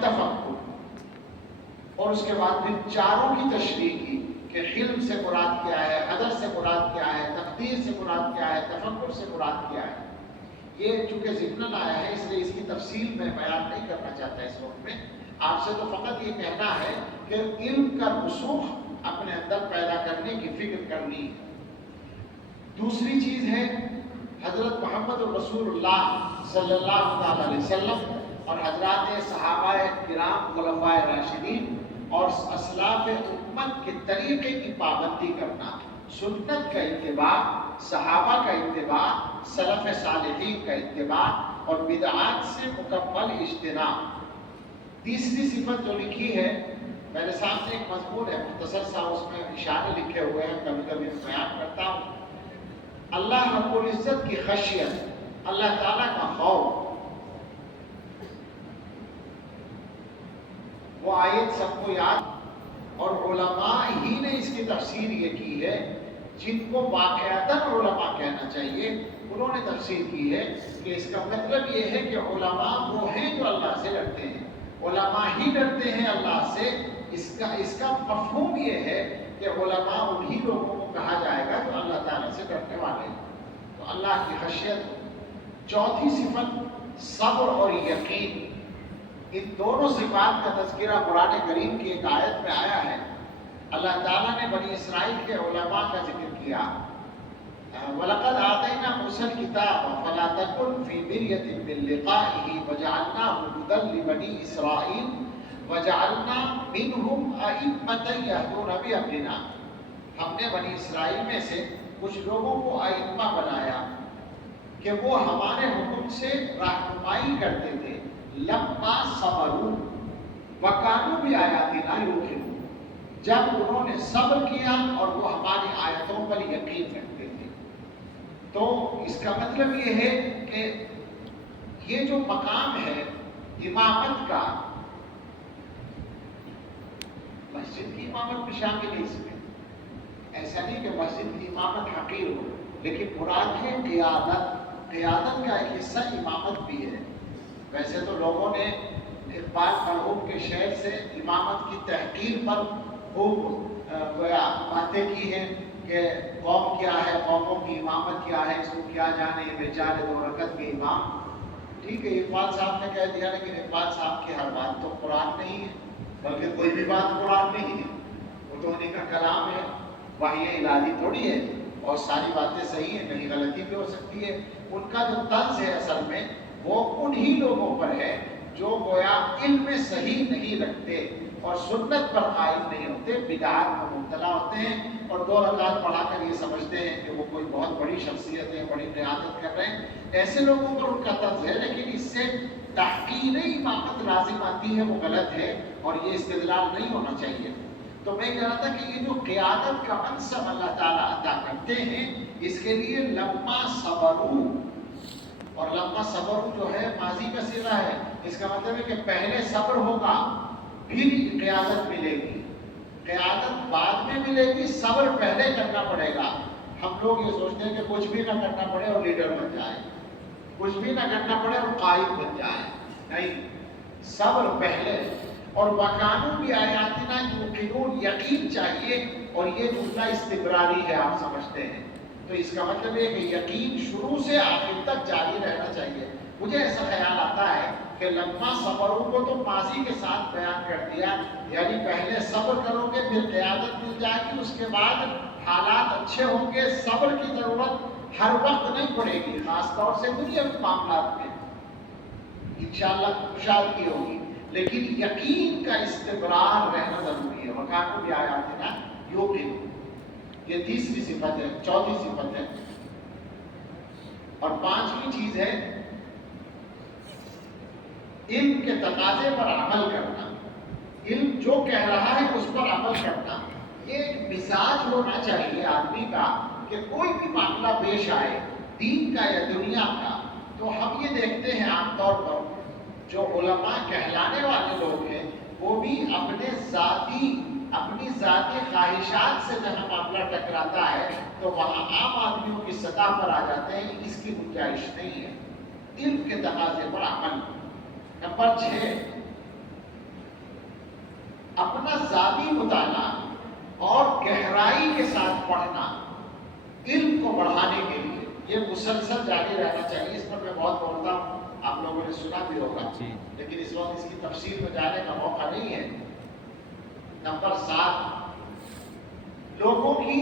تفکر، اور اس کے بعد پھر چاروں کی تشریح کی کہ حلم سے مراد کیا ہے، قدر سے مراد کیا ہے، تقدیر سے مراد کیا ہے، تفکر سے مراد کیا ہے۔ یہ چونکہ ضمناً آیا ہے اس لیے اس کی تفصیل میں بیان نہیں کرنا چاہتا اس وقت میں۔ آپ سے تو فقط یہ کہنا ہے کہ علم کا رسوخ اپنے اندر پیدا کرنے کی فکر کرنی ہے۔ دوسری چیز ہے حضرت محمد رسول اللہ صلی اللہ علیہ وسلم اور حضرات صحابہ کرام خلفائے راشدین اور اسلاف امت کے طریقے کی پابندی کرنا، سنت کا اتباع، صحابہ کا اتباع، سلف صالحین کا اتباع اور بدعات سے مکمل اجتناب۔ تیسری صفت جو لکھی ہے، میرے سامنے ایک مضمون ہے مختصر سا، اس میں اشارے لکھے ہوئے ہیں، کبھی کبھی بیان کرتا ہوں۔ اللہ رب العزت کی خشیت، اللہ تعالیٰ کا خوف، وہ آیت سب کو یاد، اور علماء ہی نے اس کی تفسیر یہ کی ہے، جن کو باقاعدہ علماء کہنا چاہیے، انہوں نے تفسیر کی ہے کہ اس کا مطلب یہ ہے کہ علماء وہ ہیں جو اللہ سے ڈرتے ہیں، علماء ہی ڈرتے ہیں اللہ سے۔ اس کا مفہوم یہ ہے کہ علماء انہی لوگوں کو کہا جائے گا جو اللہ تعالیٰ سے ڈرنے والے ہیں، تو اللہ کی خشیت ہو۔ چوتھی صفت صبر اور یقین، ان دونوں صفات کا تذکرہ قرآن کریم کی ایک آیت میں آیا ہے۔ اللہ تعالیٰ نے بنی اسرائیل کے علماء کا ذکر کیا، وَلَقَدْ آتَيْنَا مُوسَى الْكِتَابَ فَلَا تَكُنْ فِي مِرْيَةٍ مِّن لِقَائِهِ وَجَعَلْنَاهُ هُدًى لِبَنِي إِسْرَائِيلَ وَجَعَلْنَا مِنْهُمْ أَئِمَّةً يَهْدُونَ بِأَمْرِنَا، ہم نے بنی اسرائیل میں سے کچھ لوگوں کو ائمہ بنایا کہ وہ ہمارے حکم سے رہنمائی کرتے تھے، لَمَّا صَبَرُوا وَكَانُوا بِآيَاتِنَا يُوقِنُونَ، جب انہوں نے صبر کیا اور وہ ہماری آیتوں پر یقین رکھتے تھے۔ تو اس کا مطلب یہ ہے کہ یہ جو مقام ہے امامت کا، مسجد کی امامت بھی شامل ہے اس میں، ایسا نہیں کہ مسجد کی امامت حقیر ہو، لیکن مراد ہے قیادت۔ قیادت کا ایک حصہ امامت بھی ہے۔ ویسے تو لوگوں نے اقبال مرحوم کے شعر سے امامت کی تحقیر پر خوب باتیں کی ہیں کہ قوم کیا ہے، قوموں کی امامت کیا ہے، اس کو کیا جانے، بیچارے 2 رکعت کے امام۔ ٹھیک ہے، اقبال صاحب نے کہہ دیا، لیکن اقبال صاحب کی ہر بات تو قرآن نہیں ہے، بلکہ کوئی بھی بات قرآن نہیں ہے، وہ تو انہیں کا کلام ہے، وحی الہی تھوڑی ہے، اور ساری باتیں صحیح ہیں، کہیں غلطی بھی ہو سکتی ہے۔ ان کا جو طنز ہے اصل میں وہ انہی لوگوں پر ہے جو گویا علم میں صحیح نہیں رکھتے اور سنت پر قائم نہیں ہوتے، بدعات میں مبتلا ہوتے ہیں، اور 2 رکعت پڑھا کر یہ سمجھتے ہیں کہ وہ کوئی بہت بڑی شخصیت ہے، بڑی قیادت کر رہے ہیں۔ ایسے لوگوں پر ان کا طنز ہے، لیکن اس سے تحقیر امامت لازم آتی ہے، وہ غلط ہے، اور یہ استدلال نہیں ہونا چاہیے۔ تو میں کہہ رہا تھا کہ یہ جو قیادت کا منصب اللہ تعالیٰ عطا کرتے ہیں، اس کے لیے لما صبروا، اور لما صبروا جو ہے ماضی کا صیغہ ہے، اس کا مطلب ہے کہ پہلے صبر ہوگا پھر قیادت ملے گی، قیادت بعد میں ملے گی، صبر پہلے کرنا پڑے گا۔ ہم لوگ یہ سوچتے ہیں کہ کچھ بھی نہ کرنا پڑے اور لیڈر بن جائے، کچھ بھی نہ کرنا پڑے اور قائد بن جائے، نہیں، صبر پہلے۔ اور وَكَانُوا بِآيَاتِنَا يُوقِنُونَ، یقین چاہیے، اور یہ جملہ استمراری ہے، آپ سمجھتے ہیں، تو اس کا مطلب ہے کہ یقین شروع سے آخر تک جاری رہنا چاہیے۔ مجھے ایسا خیال آتا ہے کہ لما صبروں کو تو ماضی کے ساتھ بیان کر دیا، یعنی پہلے صبر کرو گے پھر قیادت مل جائے گی، اس کے بعد حالات اچھے ہوں گے، صبر کی ضرورت ہر وقت نہیں پڑے گی، خاص طور سے دنیاوی معاملات میں انشاءاللہ کشادگی ہوگی، لیکن یقین کا استمرار رہنا ضروری ہے۔ وَكَانُوا بِآيَاتِنَا يُوقِنُونَ، یہ تیسری صفت ہے، چوتھی صفت ہے۔ اور 5ویں چیز ہے علم کے تقاضے پر عمل کرنا، علم جو کہہ رہا ہے اس پر عمل کرنا۔ یہ ایک مزاج ہونا چاہیے آدمی کا کہ کوئی بھی معاملہ پیش آئے، دین کا یا دنیا کا، تو ہم یہ دیکھتے ہیں عام طور پر جو علماء کہلانے والے لوگ ہیں وہ بھی اپنی ذاتی خواہشات سے جہاں معاملہ ٹکراتا ہے تو وہاں عام آدمیوں کی سطح پر آ جاتے ہیں، اس کی گنجائش نہیں ہے۔ علم کے تقاضے پر عمل۔ نمبر 6، اپنا ذاتی مطالعہ اور گہرائی کے ساتھ پڑھنا علم کو بڑھانے کے لیے یہ مسلسل جاری رہنا چاہیے. اس پر میں بہت بولتا ہوں، آپ لوگوں نے سنا بھی ہوگا، لیکن اس وقت اس کی تفصیل میں جانے کا موقع نہیں ہے. نمبر 7، لوگوں کی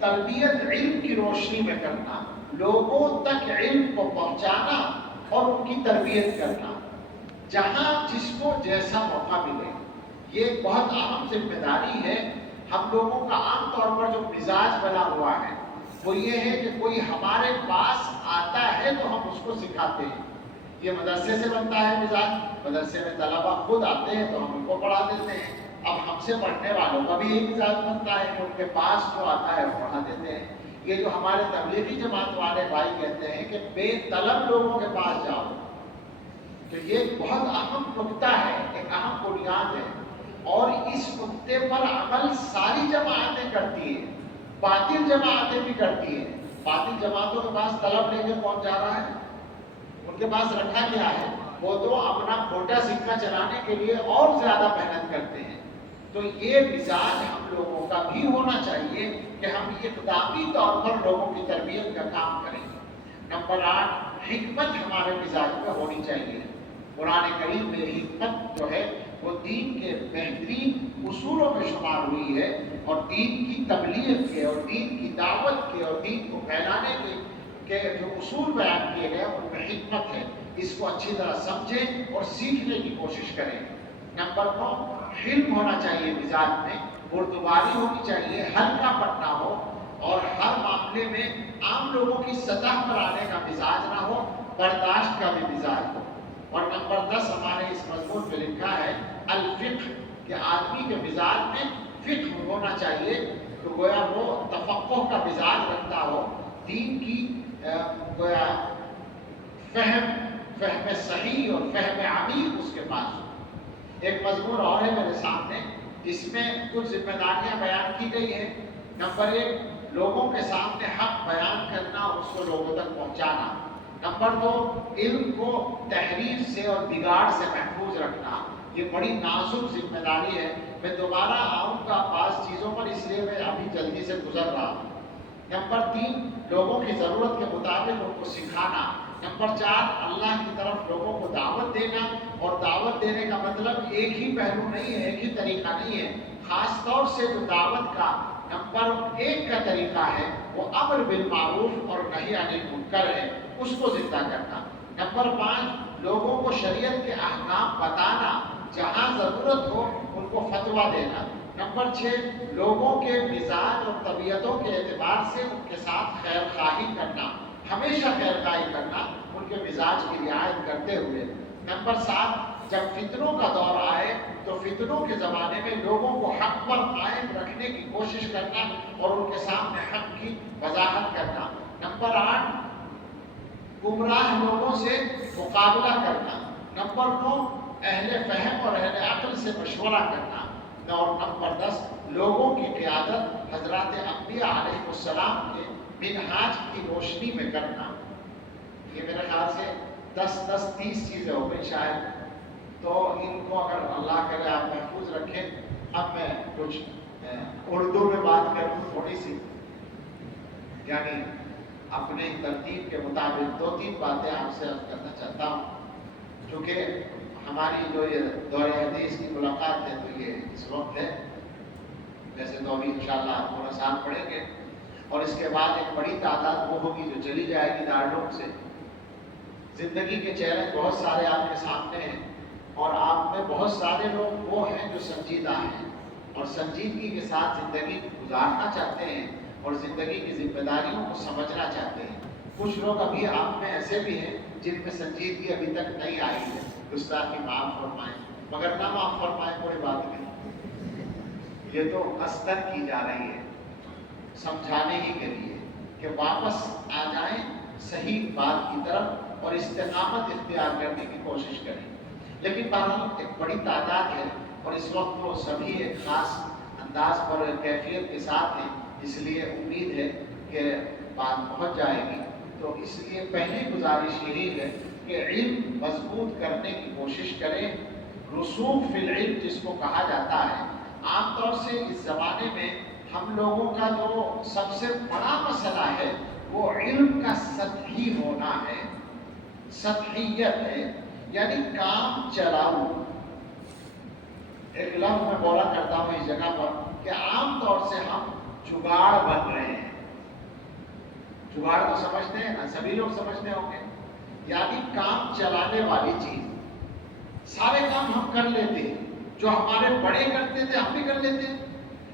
تربیت علم کی روشنی میں کرنا، لوگوں تک علم کو پہنچانا اور ان کی تربیت کرنا، جہاں جس کو جیسا موقع ملے. یہ ایک بہت اہم ذمہ داری ہے. ہم لوگوں کا عام طور پر جو مزاج بنا ہوا ہے وہ یہ ہے کہ کوئی ہمارے پاس آتا ہے تو ہم اس کو سکھاتے ہیں. یہ مدرسے سے بنتا ہے مزاج. مدرسے میں طلبہ خود آتے ہیں تو ہم ان کو پڑھا دیتے ہیں. اب ہم سے پڑھنے والوں کا بھی یہی مزاج بنتا ہے کہ ان کے پاس جو آتا ہے وہ پڑھا دیتے ہیں. یہ جو ہمارے تبلیغی جماعت والے بھائی کہتے ہیں کہ بے طلب لوگوں کے پاس جاؤ، تو یہ ایک بہت اہم نکتہ ہے، ایک اہم بنیاد ہے. اور اس نکتے پر عمل ساری جماعتیں کرتی ہیں، باطل جماعتیں بھی کرتی ہیں. باطل جماعتوں کے پاس طلب لے کے کون جا رہا ہے؟ ان کے پاس رکھا کیا ہے؟ وہ تو اپنا کھوٹا سکہ چلانے کے لیے اور زیادہ محنت کرتے ہیں. تو یہ مزاج ہم لوگوں کا بھی ہونا چاہیے کہ ہم اقدامی طور پر لوگوں کی تربیت کا کام کریں. نمبر 8، حکمت ہمارے مزاج میں ہونی چاہیے. قرآن کریم میں حکمت جو ہے وہ دین کے بہترین اصولوں میں شمار ہوئی ہے، اور دین کی تبلیغ کے اور دین کی دعوت کے اور دین کو پھیلانے کے جو اصول بیان کیے گئے ان میں حکمت ہے. اس کو اچھی طرح سمجھیں اور سیکھنے کی کوشش کریں. نمبر 9، حلم ہونا چاہیے مزاج میں، بردباری ہونی چاہیے، ہلکا پٹنا ہو اور ہر معاملے میں عام لوگوں کی سطح پر آنے کا مزاج نہ ہو، برداشت کا بھی مزاج ہو. اور نمبر 10 ہمارے اس مضمون میں لکھا ہے الفقہ، کہ آدمی کے مزاج میں فقہ ہونا چاہیے، تو گویا وہ تفقہ کا مزاج رکھتا ہو، دین کی گویا فہم صحیح اور فہم عمیق اس کے پاس ہو. ایک مضمون اور ہے میرے سامنے، جس میں کچھ ذمہ داریاں بیان کی گئی ہیں. نمبر 1، لوگوں کے سامنے حق بیان کرنا اور اس کو لوگوں تک پہنچانا. نمبر 2، علم کو تحریف سے اور بگاڑ سے محفوظ رکھنا. یہ بڑی نازک ذمہ داری ہے. میں دوبارہ آؤں گا بعض چیزوں پر، اس لیے میں ابھی جلدی سے گزر رہا ہوں. نمبر 3، لوگوں کی ضرورت کے مطابق ان کو سکھانا. نمبر 4، اللہ کی طرف لوگوں کو دعوت دینا، اور دعوت دینے کا مطلب ایک ہی پہلو نہیں ہے، ایک ہی طریقہ نہیں ہے. خاص طور سے جو دعوت کا نمبر 1 کا طریقہ ہے وہ امر بالمعروف اور نہی عن المنکر ہے، اس کو زندہ کرنا. نمبر 5، لوگوں کو شریعت کے احکام بتانا، جہاں ضرورت ہو ان کو فتویٰ دینا. نمبر 6، لوگوں کے مزاج اور طبیعتوں کے اعتبار سے ان کے ساتھ خیر خواہی کرنا، ہمیشہ خیر خواہی کرنا، ان کے مزاج کی رعایت کرتے ہوئے. نمبر 7، جب فتنوں کا دور آئے تو فتنوں کے زمانے میں لوگوں کو حق پر قائم رکھنے کی کوشش کرنا اور ان کے سامنے حق کی وضاحت کرنا. نمبر 8، گمراہ لوگوں سے مقابلہ کرنا. نمبر 9، اہل فہم اور اہل عقل سے مشورہ کرنا. اور نمبر 10، لوگوں کی قیادت حضرات انبیاء علیہ السلام کے منہاج کی روشنی میں کرنا. یہ میرے خیال سے 10-30 چیزیں ہو گئی شاید، تو ان کو اگر اللہ کرے آپ محفوظ رکھیں. اب میں کچھ اردو میں بات کروں تھوڑی سی، یعنی اپنے ترتیب کے مطابق 2-3 باتیں آپ سے عرض کرنا چاہتا ہوں. چونکہ ہماری جو یہ دور حدیث کی ملاقات ہے تو یہ اس وقت ہے، ویسے تو ابھی انشاءاللہ پورا سال پڑھیں گے، اور اس کے بعد ایک بڑی تعداد وہ ہوگی جو چلی جائے گی دارالعلوم سے. زندگی کے چیلنج بہت سارے آپ کے سامنے ہیں، اور آپ میں بہت سارے لوگ وہ ہیں جو سنجیدہ ہیں اور سنجیدگی کے ساتھ زندگی گزارنا چاہتے ہیں اور زندگی کی ذمہ داریوں کو سمجھنا چاہتے ہیں. کچھ لوگ ابھی آپ میں ایسے بھی ہیں جن میں سنجیدگی ابھی تک نہیں آئی ہے، گستاخی معاف فرمائیں، مگر نہ معاف فرمائیں کوئی بات نہیں، یہ تو قصدن کی جا رہی ہے سمجھانے ہی کے لیے کہ واپس آ جائیں صحیح بات کی طرف اور استقامت اختیار کرنے کی کوشش کریں. لیکن بہرحال ایک بڑی تعداد ہے، اور اس وقت وہ سبھی ایک خاص انداز پر کیفیت کے ساتھ ہیں، اس لیے امید ہے کہ بات پہنچ جائے گی. تو اس لیے پہلی گزارش یہی ہے کہ علم مضبوط کرنے کی کوشش کریں، رسوخ رسوخ فی العلم جس کو کہا جاتا ہے، عام طور سے اس زمانے میں ہم لوگوں کا جو سب سے بڑا مسئلہ ہے وہ علم کا سطحی ہونا ہے، سطحیت ہے، یعنی کام چلاؤ۔ ایک لفظ میں بولا کرتا ہوں اس جگہ پر کہ عام طور سے ہم جگاڑ بن رہے ہیں۔ جگاڑ تو سمجھتے ہیں نا، سبھی لوگ سمجھتے ہوں گے، یعنی کام چلانے والی چیز۔ سارے کام ہم کر لیتے ہیں، جو ہمارے بڑے کرتے تھے ہم بھی کر لیتے ہیں۔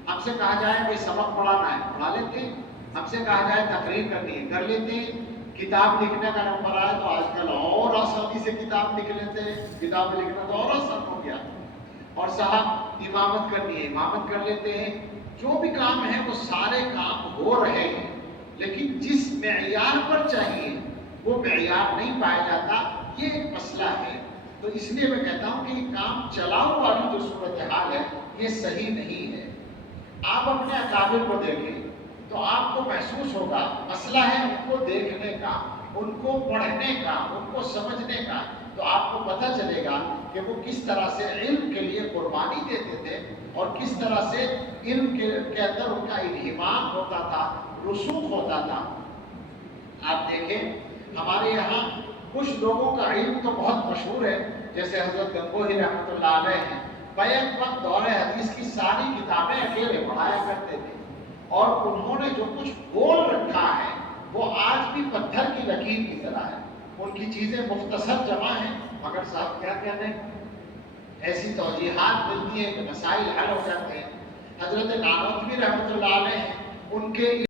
ہم سے کہا جائے کوئی سبق پڑھانا ہے پڑھا لیتے ہیں، ہم سے کہا جائے تقریر کرنی ہے کر لیتے ہیں، کتاب لکھنے کا نمبر آئے تو آج کل اور آسانی سے کتاب لکھ لیتے ہیں، کتاب لکھنا تو اور آسان ہو گیا۔ اور صاحب امامت کرنی ہے امامت کر لیتے ہیں۔ جو بھی کام ہے وہ سارے کام ہو رہے ہیں، لیکن جس معیار پر چاہیے وہ معیار نہیں پایا جاتا، یہ ایک مسئلہ ہے۔ تو اس لیے میں کہتا ہوں کہ یہ کام چلاؤ والی جو صورتحال ہے یہ صحیح نہیں ہے۔ آپ اپنے اکابر کو دیکھیں تو آپ کو محسوس ہوگا مسئلہ ہے ان کو دیکھنے کا، ان کو پڑھنے کا، ان کو سمجھنے کا، تو آپ کو پتہ چلے گا کہ وہ کس طرح سے علم کے لیے قربانی دیتے تھے اور کس طرح سے علم کے اندر ان کا انہمام ہوتا تھا، رسوخ ہوتا تھا۔ آپ دیکھیں ہمارے یہاں کچھ لوگوں کا علم تو بہت مشہور ہے، جیسے حضرت گنگوہی رحمۃ اللہ علیہ ہیں، بیک وقت دور حدیث کی ساری کتابیں اکیلے پڑھایا کرتے تھے، اور انہوں نے جو کچھ بول رکھا ہے وہ آج بھی پتھر کی لکیر کی طرح ہے۔ ان کی چیزیں مختصر جمع ہیں، مگر صاحب کیا کہتے ہیں، ایسی توجیحات ملتی ہیں کہ مسائل حل ہو جاتے ہیں۔ حضرت نانوتوی رحمۃ اللہ علیہ ہیں، ان کے